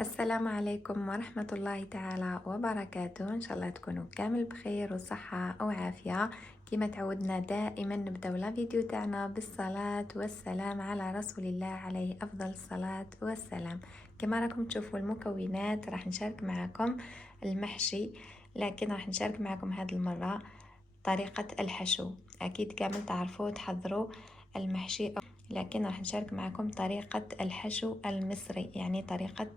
السلام عليكم ورحمة الله تعالى وبركاته. إن شاء الله تكونوا كامل بخير وصحة وعافية. كما تعودنا دائما نبداو لا فيديو تاعنا بالصلاة والسلام على رسول الله عليه أفضل الصلاة والسلام. كما راكم تشوفوا المكونات راح نشارك معكم المحشي، لكن راح نشارك معكم هذه المرة طريقة الحشو. أكيد كامل تعرفوا تحضروا المحشي، لكن راح نشارك معكم طريقة الحشو المصري، يعني طريقة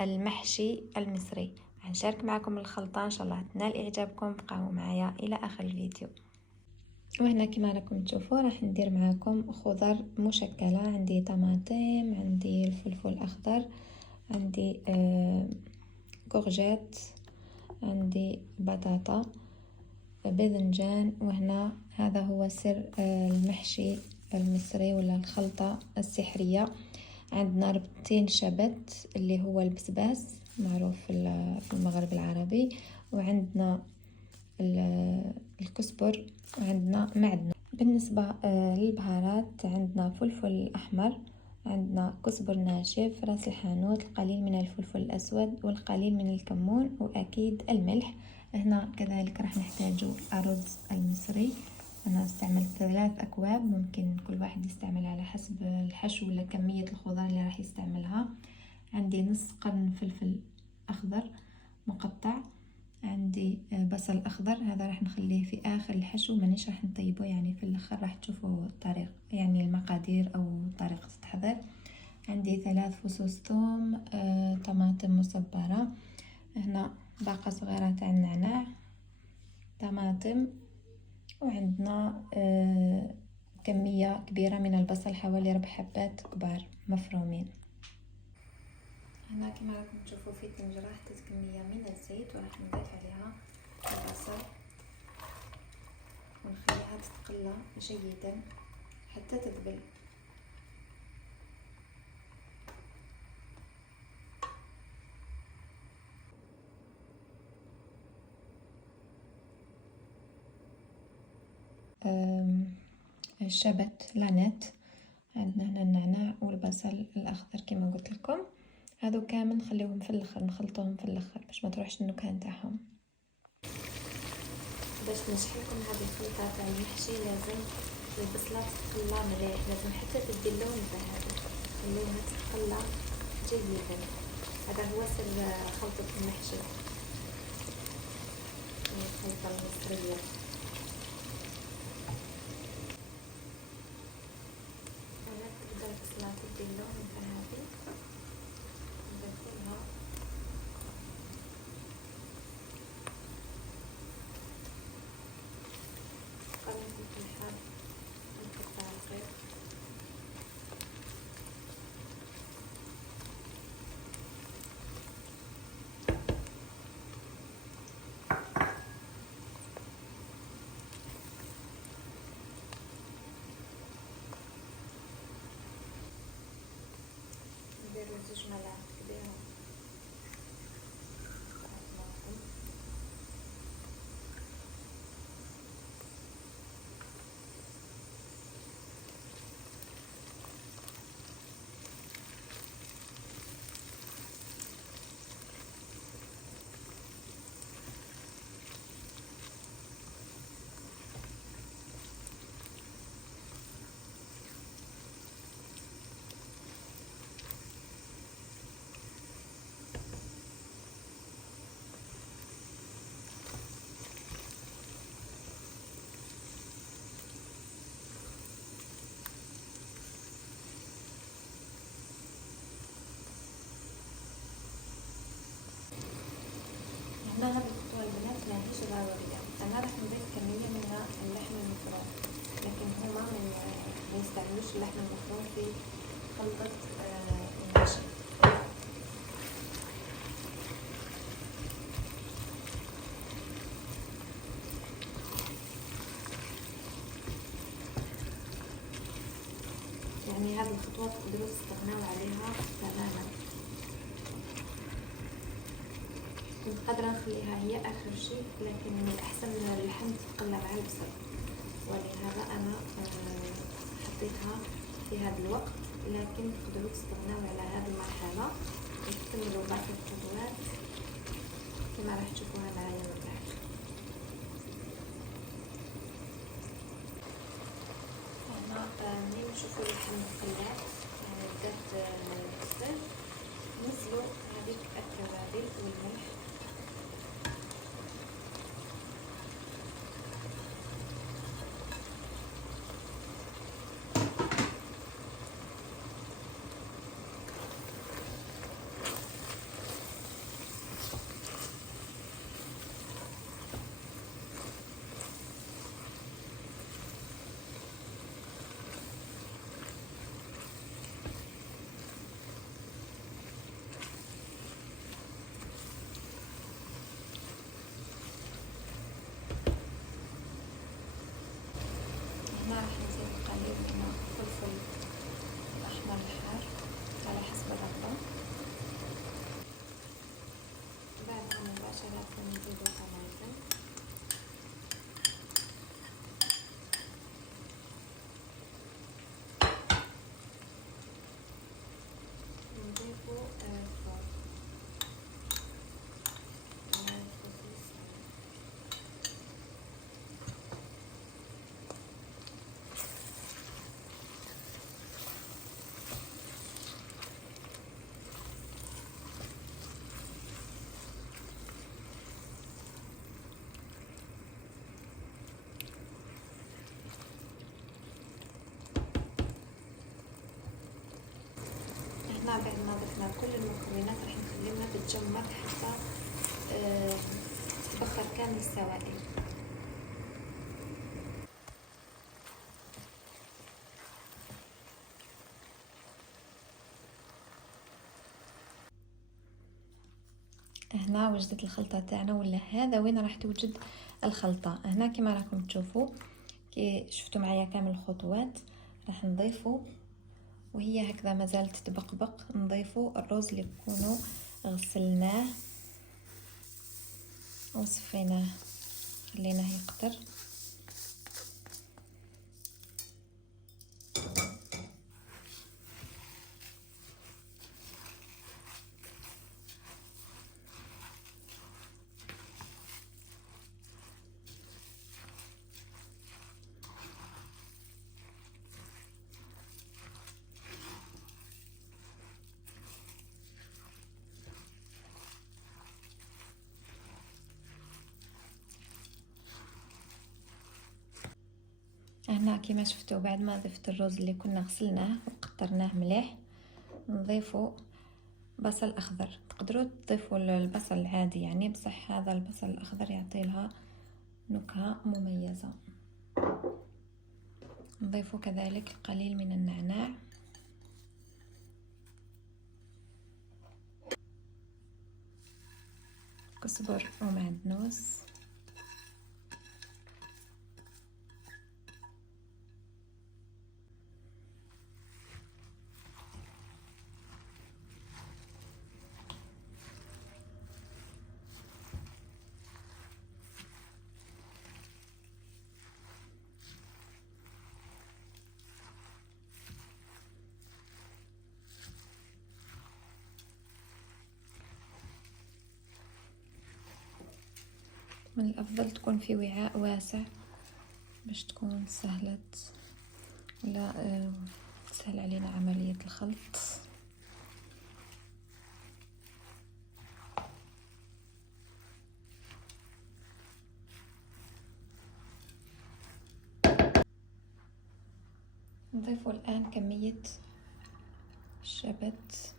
المحشي المصري. هنشارك معكم الخلطة إن شاء الله تنال إعجابكم، بقاو معايا إلى آخر الفيديو. وهنا كما راكم تشوفوا راح ندير معكم خضر مشكلة. عندي طماطم، عندي الفلفل الأخضر، عندي كورجيت، عندي بطاطا، باذنجان. وهنا هذا هو سر المحشي المصري ولا الخلطة السحرية. عندنا ربطتين شبت اللي هو البسباس معروف في المغرب العربي، وعندنا الكزبر، وعندنا معدنوس. بالنسبة للبهارات عندنا فلفل أحمر، عندنا كزبر ناشف، راس الحانوت، القليل من الفلفل الأسود والقليل من الكمون، وأكيد الملح. هنا كذلك راح نحتاج الرز المصري. أنا استعملت 3 أكواب، ممكن كل واحد يستعمل على حسب الحشو ولا كمية الخضار اللي راح يستعملها. عندي نص قرن فلفل أخضر مقطع، عندي بصل أخضر، هذا راح نخليه في آخر الحشو، مانيش راح نطيبه، يعني في الآخر راح تشوفوا الطريق، يعني المقادير أو طريقة التحضير. عندي 3 فصوص ثوم، طماطم مصبرة، هنا باقة صغيرة تاع النعناع، طماطم، وعندنا كمية كبيرة من البصل، حوالي 4 حبات كبار مفرومين. هنا كما راكم تشوفوا في الطنجرة حطيت كمية من الزيت، وراح نضيف عليها البصل ونخليها تتقلى جيدا حتى تذبل. الشبت لانيت، عندنا هنا النعناع والبصل الأخضر كما قلت لكم. هذو كامل نخليهم في الاخر، نخلطوهم في الاخر باش ما تروحش النكهه نتاعهم. باش نشحن لكم هذه الخلطه تاع المحشي لازم البصله تتقلى مليح، لازم حتى تدي اللون ذهبي، خليها تتقلى جيدا. هذا هو سر خلطه المحشي، الخلطه المصريه. هنا تبدا البصله تدي اللون ذهبي، نبدلها قرن فلفل حار مقطع صغير، نديرو 2 ملاعق كبيرة هنا. هذه الخطوة البنات ماهيش ضرورية، أنا راح نضيف كمية من اللحم المفروم، لكن هما ما يستعملوش اللحم المفروم في خلطة المحشي. يعني هذه الخطوة تقدروا تستغنوا عليها تماما. كنت قادرة نخليها هي آخر شيء، لكن من الأحسن اللحم تتقلى مع البصل، ولهذا أنا حطيتها في هذا الوقت، لكن تقدروا تستغنوا على هذه المرحلة نكملوا باقي الخطوات كما راح تشوفوها معايا من بعد. هنا ملي نشوفوا اللحم مقلات يعني بدات الصيف نزلوا هذيك التوابل والملح هنا راح نزيد قليل من الفلفل الأحمر الحار على حسب الرغبة. بعدها مباشرة نزيد الطماطم نضيف الثوم هنا. بعد ما ضفنا كل المكونات راح نخليها تتجمد حتى تبخر كامل السوائل. هنا وجدت الخلطة تاعنا، ولا هذا وين راح توجد الخلطة. هنا كما راكم تشوفوا كي شفتوا معايا كامل الخطوات راح نضيفوا وهي هكذا مازالت تبقبق نضيفوا الرز اللي كونوا غسلناه وصفيناه خليناه يقطر. هنا كما شفتوا بعد ما ضفت الرز اللي كنا غسلناه وقطرناه مليح نضيفوا بصل اخضر. تقدروا تضيفوا البصل العادي يعني، بصح هذا البصل الاخضر يعطي لها نكهة مميزة. نضيفوا كذلك القليل من النعناع كزبر ومعدنوس من الافضل تكون في وعاء واسع باش تكون سهلة ولا تسهل علينا عملية الخلط. نضيف الآن كمية الشبت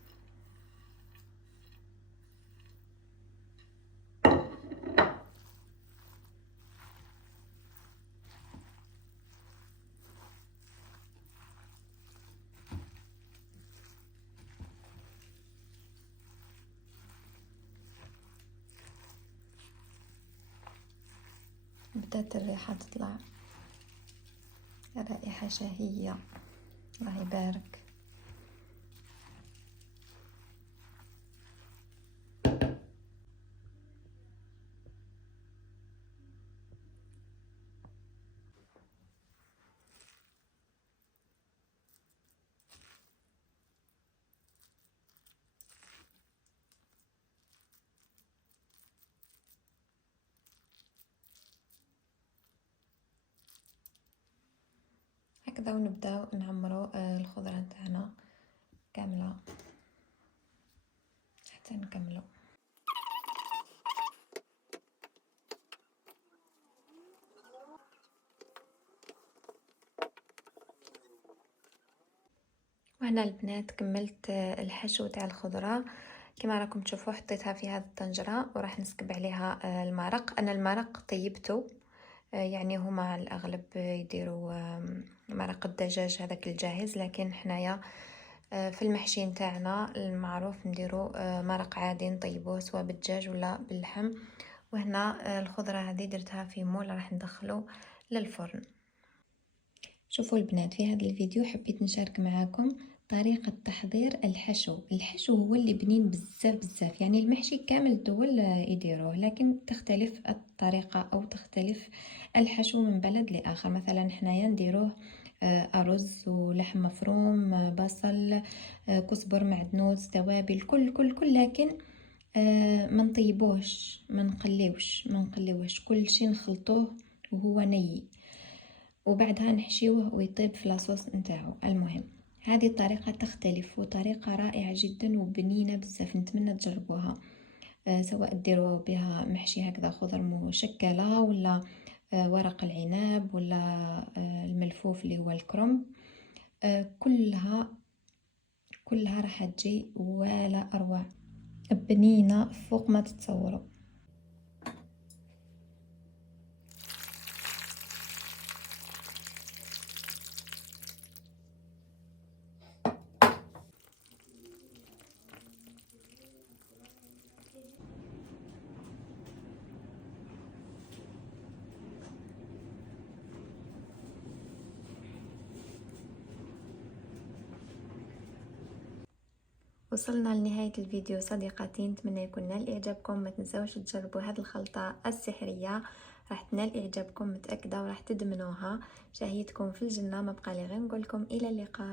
بدأت الريحة تطلع، رائحة شهية الله يبارك. هكذا، ونبداو نعمرو الخضره نتاعنا كامله حتى نكملو. وهنا البنات كملت الحشو تاع الخضره كما راكم تشوفوا. حطيتها في هذه الطنجره وراح نسكب عليها المرق. انا المرق طيبته، يعني هما على الاغلب يديروا مرق الدجاج هذاك الجاهز، لكن حنايا في المحشي نتاعنا المعروف نديرو مرق عادي نطيبوه سواء بالدجاج ولا باللحم. وهنا الخضره هذه درتها في مول راح ندخلو للفرن. شوفوا البنات، في هذا الفيديو حبيت نشارك معاكم طريقة تحضير الحشو. الحشو هو اللي بنين بزاف بزاف، يعني المحشي كامل الدول يديروه، لكن تختلف الطريقة او تختلف الحشو من بلد لاخر. مثلا حنايا نديروه ارز ولحم مفروم، بصل، كزبر، معدنوس، توابل، كل لكن ما نطيبوش، ما نقليوش كل شيء، نخلطوه وهو ني وبعدها نحشيوه ويطيب في لاصوص نتاعو. المهم هذه الطريقه تختلف وطريقه رائعه جدا وبنينه بزاف، نتمنى تجربوها. سواء ديروا بها محشي هكذا خضر مشكله، ولا ورق العنب، ولا الملفوف اللي هو الكرنب. كلها راح تجي ولا اروع، بنينه فوق ما تتصوروا. وصلنا لنهاية الفيديو صديقاتي، نتمنى يكون نال إعجابكم. ما تنسوش تجربوا هذه الخلطة السحرية، راح تنال إعجابكم متأكدة وراح تدمنوها. شهيتكم في الجنة. ما بقى لي غير نقولكم إلى اللقاء.